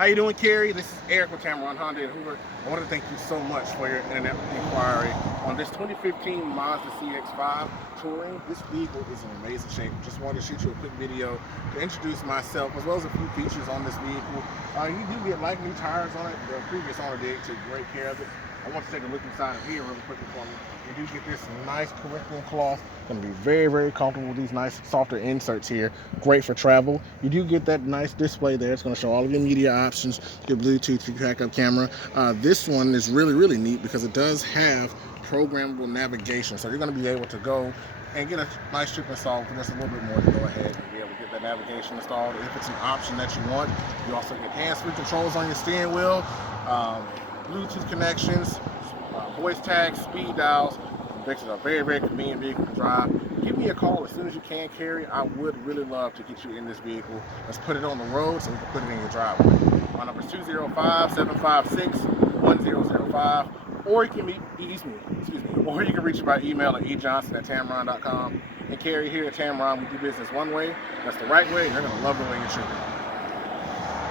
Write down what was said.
How you doing, Carey? This is Eric with Tameron Honda and Hoover. I want to thank you so much for your internet inquiry on this 2015 Mazda CX-5 Touring. This vehicle is in amazing shape. Just wanted to shoot you a quick video to introduce myself as well as a few features on this vehicle. You do get like new tires on it. The previous owner did take great care of it. I want to take a look inside of here really quickly for me. You do get this nice Corinthian cloth. Going to be very, very comfortable with these nice softer inserts here. Great for travel. You do get that nice display there. It's going to show all of your media options, your Bluetooth, your backup camera. This one is really, really neat because it does have programmable navigation. So you're going to be able to go and get a nice trip installed for just a little bit more to go ahead and be able to get that navigation installed. If it's an option that you want, you also get hands-free controls on your steering wheel, Bluetooth connections, voice tags, speed dials. Makes it a very, very convenient vehicle to drive. Give me a call as soon as you can, Carey. I would really love to get you in this vehicle. Let's put it on the road so we can put it in your driveway. My number is 205-756-1005, or you can or you can reach me by email at ejohnson@tameron.com. And Carey, here at Tameron, we do business one way. That's the right way, and you're going to love the way you're treated.